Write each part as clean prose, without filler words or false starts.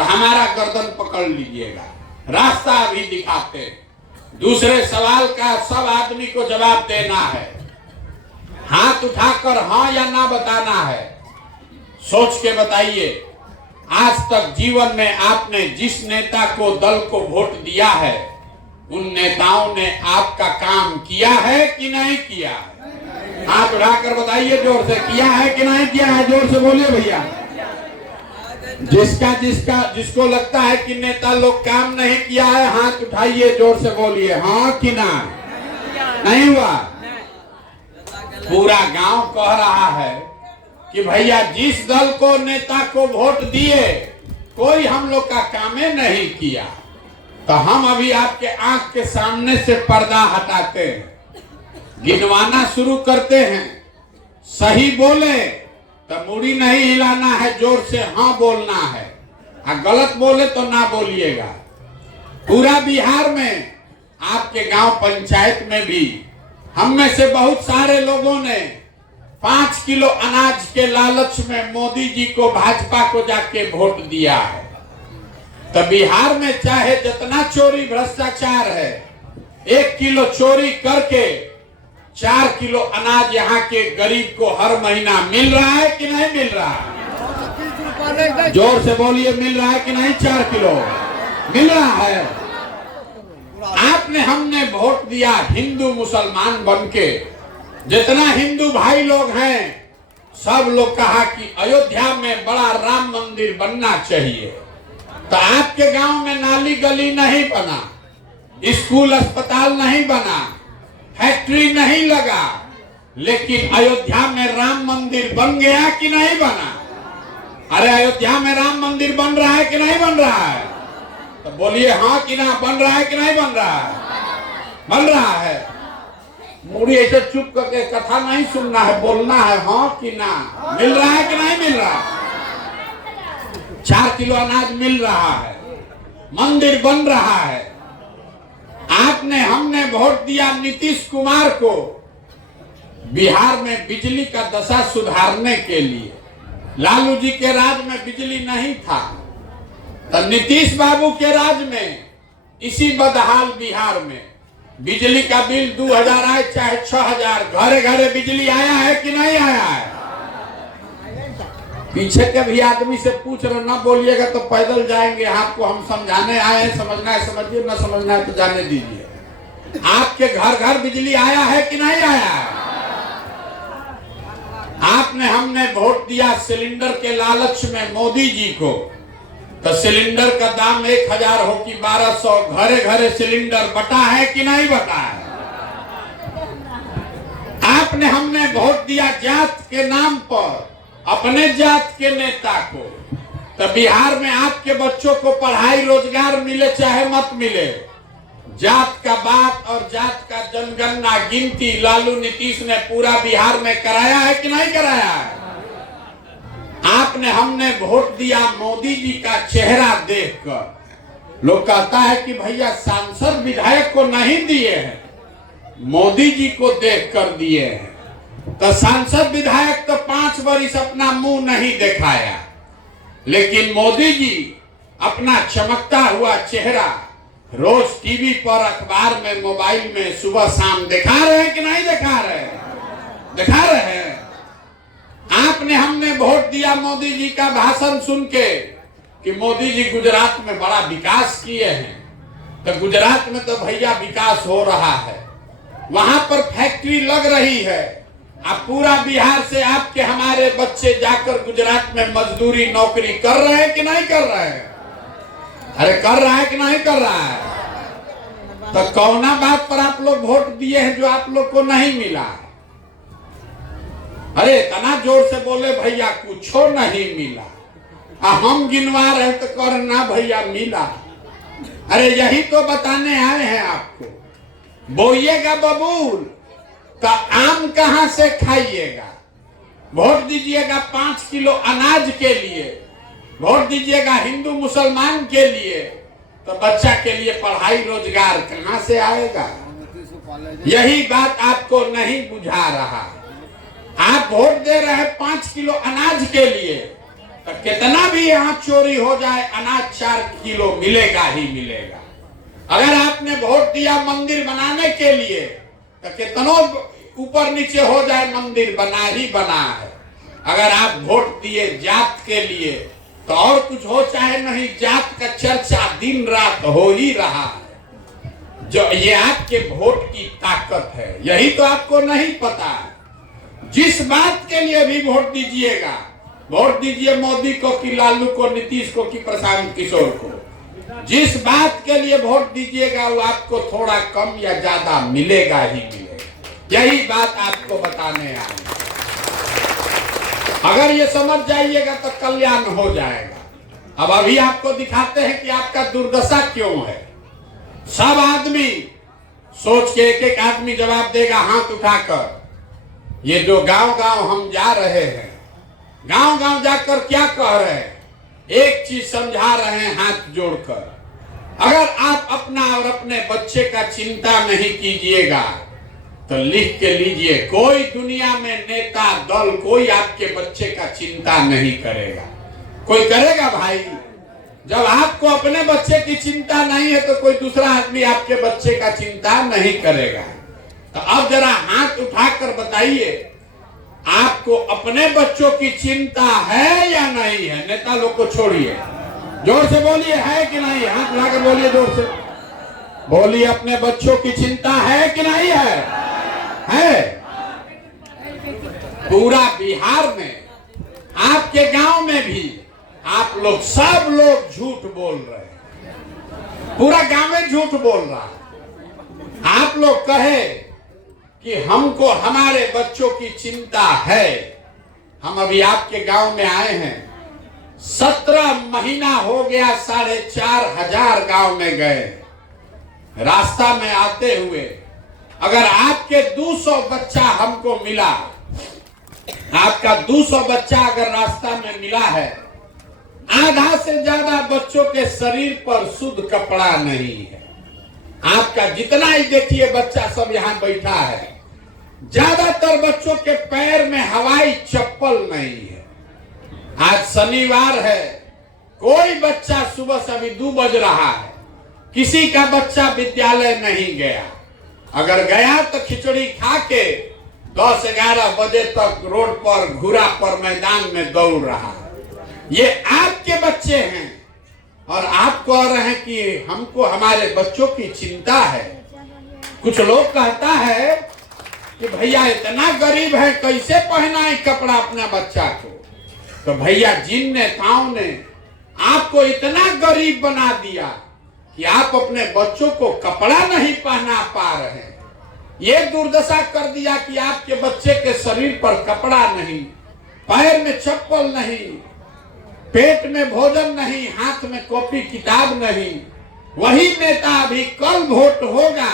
तो हमारा गर्दन पकड़ लीजिएगा, रास्ता अभी दिखाते। दूसरे सवाल का सब आदमी को जवाब देना है, हाथ उठाकर हाँ या ना बताना है। सोच के बताइए, आज तक जीवन में आपने जिस नेता को, दल को वोट दिया है, उन नेताओं ने आपका काम किया है कि नहीं किया है? हाथ उठाकर बताइए जोर से, किया है कि नहीं किया है? जोर से बोलिए भैया। जिसको लगता है कि नेता लोग काम नहीं किया है, हाथ उठाइए, जोर से बोलिए हाँ कि ना। नहीं हुआ? पूरा गांव कह रहा है कि भैया जिस दल को, नेता को वोट दिए, कोई हम लोग का कामे नहीं किया। तो हम अभी आपके आंख के सामने से पर्दा हटाते हैं, गिनवाना शुरू करते हैं। सही बोले तो मुड़ी नहीं हिलाना है, जोर से हाँ बोलना है, और गलत बोले तो ना बोलिएगा। पूरा बिहार में, आपके गांव पंचायत में भी हम में से बहुत सारे लोगों ने 5 किलो अनाज के लालच में मोदी जी को, भाजपा को जाके वोट दिया है। तो बिहार में चाहे जितना चोरी भ्रष्टाचार है, 1 किलो चोरी करके 4 किलो अनाज यहाँ के गरीब को हर महीना मिल रहा है कि नहीं मिल रहा है? जोर से बोलिए, मिल रहा है कि नहीं? 4 किलो मिल रहा है। आपने, हमने वोट दिया हिंदू मुसलमान बनके। जितना हिंदू भाई लोग हैं, सब लोग कहा कि अयोध्या में बड़ा राम मंदिर बनना चाहिए। तो आपके गांव में नाली गली नहीं बना, स्कूल अस्पताल नहीं बना, फैक्ट्री नहीं लगा, लेकिन अयोध्या में राम मंदिर बन गया कि नहीं बना? अरे अयोध्या में राम मंदिर बन रहा है कि नहीं बन रहा है? तो बोलिए हाँ कि ना, बन रहा है कि नहीं बन रहा है? बन रहा है। मुड़ी ऐसे चुप करके कथा नहीं सुनना है, बोलना है हाँ कि ना। मिल रहा है कि नहीं मिल रहा? 4 किलो अनाज मिल रहा है, मंदिर बन रहा है। आपने, हमने वोट दिया नीतीश कुमार को बिहार में बिजली का दशा सुधारने के लिए। लालू जी के राज में बिजली नहीं था, तो नीतीश बाबू के राज में इसी बदहाल बिहार में बिजली का बिल 2000 आए चाहे 6000, घरे घरे बिजली आया है कि नहीं आया है? पीछे के भी आदमी से पूछ रहे, ना बोलिएगा तो पैदल जाएंगे। आपको हम समझाने आए हैं, समझना है समझिए, ना समझना है तो जाने दीजिए। आपके घर घर बिजली आया है कि नहीं आया है? आपने, हमने वोट दिया सिलेंडर के लालच में मोदी जी को, तो सिलेंडर का दाम 1000 हो कि 1200, घरे घरे सिलेंडर बटा है कि नहीं बटा है? आपने, हमने वोट दिया जात के नाम पर अपने जात के नेता को, तो बिहार में आपके बच्चों को पढ़ाई रोजगार मिले चाहे मत मिले, जात का बात और जात का जनगणना गिनती लालू नीतीश ने पूरा बिहार में कराया है कि नहीं कराया है? आपने, हमने वोट दिया मोदी जी का चेहरा देखकर। लोग कहता है कि भैया सांसद विधायक को नहीं दिए हैं, मोदी जी को देखकर दिए हैं। तो सांसद विधायक तो 5 वर्ष अपना मुंह नहीं दिखाया, लेकिन मोदी जी अपना चमकता हुआ चेहरा रोज टीवी पर, अखबार में, मोबाइल में सुबह शाम दिखा रहे हैं कि नहीं दिखा रहे हैं? दिखा रहे हैं। आपने, हमने वोट दिया मोदी जी का भाषण सुन के कि मोदी जी गुजरात में बड़ा विकास किए हैं। तो गुजरात में तो भैया विकास हो रहा है, वहां पर फैक्ट्री लग रही है। अब पूरा बिहार से आपके, हमारे बच्चे जाकर गुजरात में मजदूरी नौकरी कर रहे हैं कि नहीं कर रहे हैं? अरे कर रहा है कि नहीं कर रहा है? तो कौना बात पर आप लोग वोट दिए हैं जो आप लोग को नहीं मिला? अरे इतना जोर से बोले भैया, कुछो नहीं मिला। हम गिनवा रहे तो कर ना भैया मिला। अरे यही तो बताने आए हैं आपको। बोइएगा बबूल तो आम कहां से खाइएगा? वोट दीजिएगा 5 किलो अनाज के लिए, वोट दीजिएगा हिंदू मुसलमान के लिए, तो बच्चा के लिए पढ़ाई रोजगार कहां से आएगा? यही बात आपको नहीं बुझा रहा। आप वोट दे रहे हैं 5 किलो अनाज के लिए, तो कितना भी यहाँ चोरी हो जाए अनाज 4 किलो मिलेगा ही मिलेगा। अगर आपने वोट दिया मंदिर बनाने के लिए तो कितनों ऊपर नीचे हो जाए मंदिर बना ही बना है। अगर आप वोट दिए जात के लिए तो और कुछ हो चाहे नहीं, जात का चर्चा दिन रात हो ही रहा है। जो ये आपके वोट की ताकत है, यही तो आपको नहीं पता है। जिस बात के लिए भी वोट दीजिएगा, वोट दीजिए मोदी को कि लालू को, नीतीश को कि प्रशांत किशोर को, जिस बात के लिए वोट दीजिएगा वो आपको थोड़ा कम या ज्यादा मिलेगा ही मिलेगा। यही बात आपको बताने आए। अगर ये समझ जाइएगा तो कल्याण हो जाएगा। अब अभी आपको दिखाते हैं कि आपका दुर्दशा क्यों है। सब आदमी सोच के, एक एक आदमी जवाब देगा हाथ उठाकर। ये जो गांव गांव हम जा रहे हैं, गांव गांव जाकर क्या कह रहे हैं, एक चीज समझा रहे हैं हाथ जोड़कर। अगर आप अपना और अपने बच्चे का चिंता नहीं कीजिएगा तो लिख के लीजिए, कोई दुनिया में नेता दल कोई आपके बच्चे का चिंता नहीं करेगा। कोई करेगा भाई? जब आपको अपने बच्चे की चिंता नहीं है तो कोई दूसरा आदमी आपके बच्चे का चिंता नहीं करेगा। तो अब जरा हाथ उठाकर बताइए, आपको अपने बच्चों की चिंता है या नहीं है? नेता लोग को छोड़िए, जोर से बोलिए, है कि नहीं? हाथ उठाकर बोलिए, जोर से बोलिए, अपने बच्चों की चिंता है कि नहीं है? है। पूरा बिहार में, आपके गांव में भी आप लोग, सब लोग झूठ बोल रहे हैं। पूरा गांव में झूठ बोल रहा है। आप लोग कहे कि हमको हमारे बच्चों की चिंता है। हम अभी आपके गांव में आए हैं, 17 महीना हो गया, 4,500 गांव में गए। रास्ता में आते हुए अगर आपके 200 बच्चा हमको मिला, आपका 200 बच्चा अगर रास्ता में मिला है, आधा से ज्यादा बच्चों के शरीर पर शुद्ध कपड़ा नहीं है। आपका जितना ही देखिए बच्चा सब यहाँ बैठा है, ज्यादातर बच्चों के पैर में हवाई चप्पल नहीं है। आज शनिवार है, कोई बच्चा सुबह से, अभी 2 बज रहा है, किसी का बच्चा विद्यालय नहीं गया। अगर गया तो खिचड़ी खा के 10-11 बजे तक रोड पर, घुरा पर, मैदान में दौड़ रहा है। ये आपके बच्चे हैं और आप कह रहे हैं कि हमको हमारे बच्चों की चिंता है। कुछ लोग कहता है कि भैया इतना गरीब है, कैसे पहनाए कपड़ा अपना बच्चा को। तो भैया, जिन नेताओं ने आपको इतना गरीब बना दिया कि आप अपने बच्चों को कपड़ा नहीं पहना पा रहे हैं, ये दुर्दशा कर दिया कि आपके बच्चे के शरीर पर कपड़ा नहीं, पैर में चप्पल नहीं, पेट में भोजन नहीं, हाथ में कॉपी किताब नहीं। वही नेता अभी कल वोट होगा,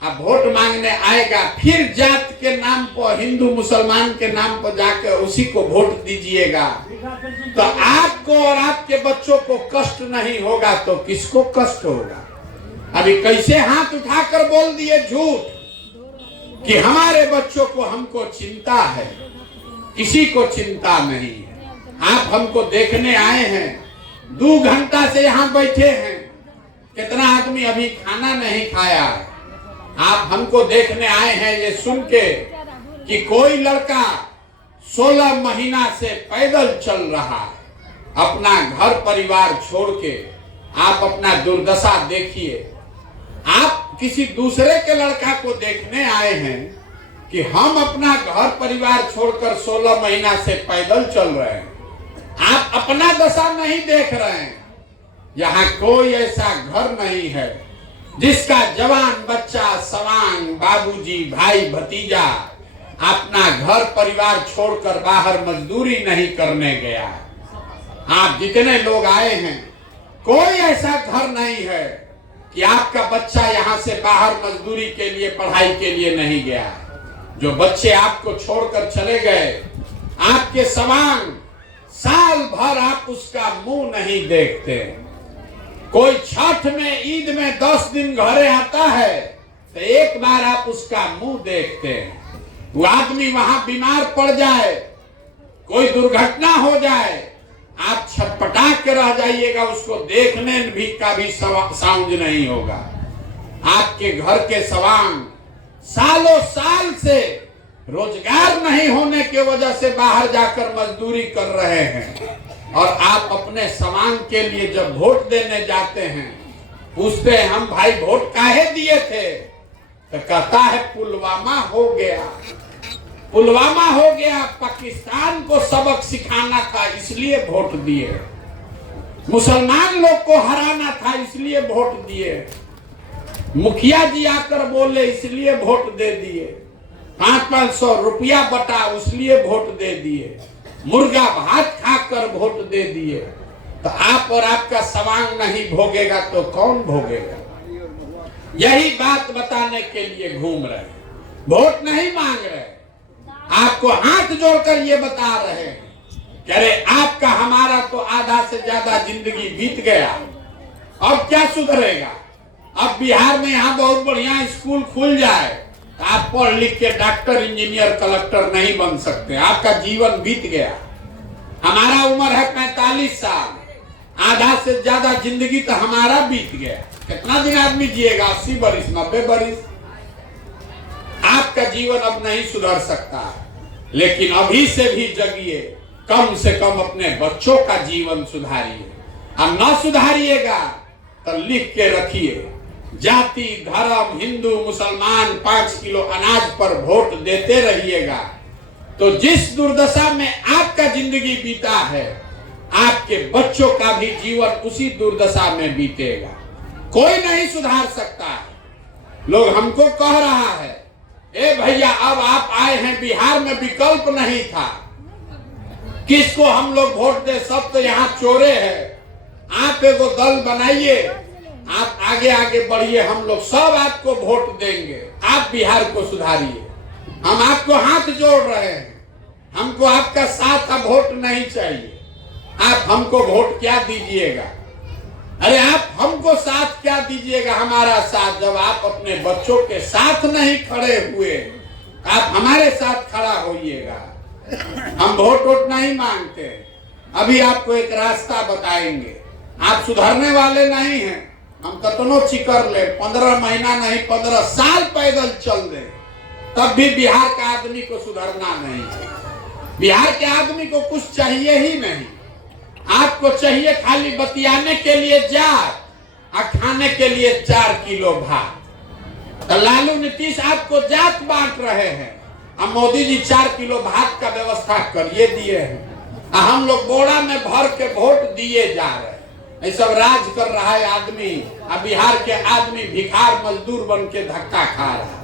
अब वोट मांगने आएगा, फिर जात के नाम पर, हिंदू मुसलमान के नाम पर जाकर उसी को वोट दीजिएगा। तो आपको और आपके बच्चों को कष्ट नहीं होगा तो किसको कष्ट होगा? अभी कैसे हाथ उठाकर बोल दिए झूठ कि हमारे बच्चों को, हमको चिंता है। किसी को चिंता नहीं है। आप हमको देखने आए हैं, 2 घंटा से यहाँ बैठे हैं, कितना आदमी अभी खाना नहीं खाया है। आप हमको देखने आए हैं ये सुन के कि कोई लड़का 16 महीना से पैदल चल रहा है, अपना घर परिवार छोड़ के। आप अपना दुर्दशा देखिए। आप किसी दूसरे के लड़का को देखने आए हैं कि हम अपना घर परिवार छोड़कर 16 महीना से पैदल चल रहे हैं। आप अपना दशा नहीं देख रहे हैं। यहाँ कोई ऐसा घर नहीं है जिसका जवान बच्चा, सवांग, बाबूजी, भाई, भतीजा अपना घर परिवार छोड़कर बाहर मजदूरी नहीं करने गया। आप जितने लोग आए हैं, कोई ऐसा घर नहीं है कि आपका बच्चा यहाँ से बाहर मजदूरी के लिए, पढ़ाई के लिए नहीं गया। जो बच्चे आपको छोड़कर चले गए, आपके सवांग, साल भर आप उसका मुंह नहीं देखते। कोई छठ में, ईद में 10 दिन घरे आता है तो एक बार आप उसका मुंह देखते हैं। वो आदमी वहां बीमार पड़ जाए, कोई दुर्घटना हो जाए, आप छटपटा के रह जाइएगा, उसको देखने भी का भी साउंड नहीं होगा। आपके घर के सवांग सालों साल से रोजगार नहीं होने की वजह से बाहर जाकर मजदूरी कर रहे हैं, और आप अपने सवांग के लिए जब वोट देने जाते हैं पूछते हैं हम भाई वोट काहे दिए थे, तो कहता है पुलवामा हो गया, पुलवामा हो गया, पाकिस्तान को सबक सिखाना था इसलिए वोट दिए, मुसलमान लोग को हराना था इसलिए वोट दिए, मुखिया जी आकर बोले इसलिए वोट दे दिए, 500 रुपया बटा इसलिए वोट दे दिए, मुर्गा भात खाकर वोट दे दिए। तो आप और आपका सवांग नहीं भोगेगा तो कौन भोगेगा? यही बात बताने के लिए घूम रहे, वोट नहीं मांग रहे, आपको हाथ जोड़कर ये बता रहे हैं कि अरे आपका हमारा तो आधा से ज्यादा जिंदगी बीत गया, अब क्या सुधरेगा? अब बिहार में यहाँ बहुत बढ़िया स्कूल खुल जाए तो आप पढ़ लिख के डॉक्टर इंजीनियर कलेक्टर नहीं बन सकते, आपका जीवन बीत गया। हमारा उम्र है 45 साल, आधा से ज्यादा जिंदगी तो हमारा बीत गया। कितना दिन आदमी जिएगा? 80 बरिस, 90 बरिस। आपका जीवन अब नहीं सुधर सकता, लेकिन अभी से भी जगिए, कम से कम अपने बच्चों का जीवन सुधारिए। अब न सुधारिएगा तो लिख के रखिए, जाति धर्म हिंदू मुसलमान 5 किलो अनाज पर वोट देते रहिएगा तो जिस दुर्दशा में आपका जिंदगी बीता है आपके बच्चों का भी जीवन उसी दुर्दशा में बीतेगा। कोई नहीं सुधार सकता है। लोग हमको कह रहा है ए भैया अब आप आए हैं बिहार में विकल्प नहीं था, किसको हम लोग वोट दे, सब तो यहाँ चोरे हैं, आप एगो दल बनाइए, आप आगे आगे बढ़िए, हम लोग सब आपको वोट देंगे, आप बिहार को सुधारिए। हम आपको हाथ जोड़ रहे हैं, हमको आपका साथ अब वोट नहीं चाहिए। आप हमको वोट क्या दीजिएगा? अरे आप हमको साथ क्या दीजिएगा? हमारा साथ जब आप अपने बच्चों के साथ नहीं खड़े हुए, आप हमारे साथ खड़ा होइएगा। हम वोट नहीं मांगते। अभी आपको एक रास्ता बताएंगे, आप सुधरने वाले नहीं हैं, हम कतनो चिकर ले 15 महीना नहीं 15 साल पैदल चल दे तब भी बिहार का आदमी को सुधरना नहीं है। बिहार के आदमी को कुछ चाहिए ही नहीं, आपको चाहिए खाली बतियाने के लिए जात और खाने के लिए 4 किलो भात। तो लालू नीतीश आपको जात बांट रहे हैं, अब मोदी जी 4 किलो भात का व्यवस्था करिए दिए हैं, हम लोग बोरा में भर के वोट दिए जा रहे हैं। ये सब राज कर रहा है आदमी, अब बिहार के आदमी भिखार मजदूर बन के धक्का खा रहा है।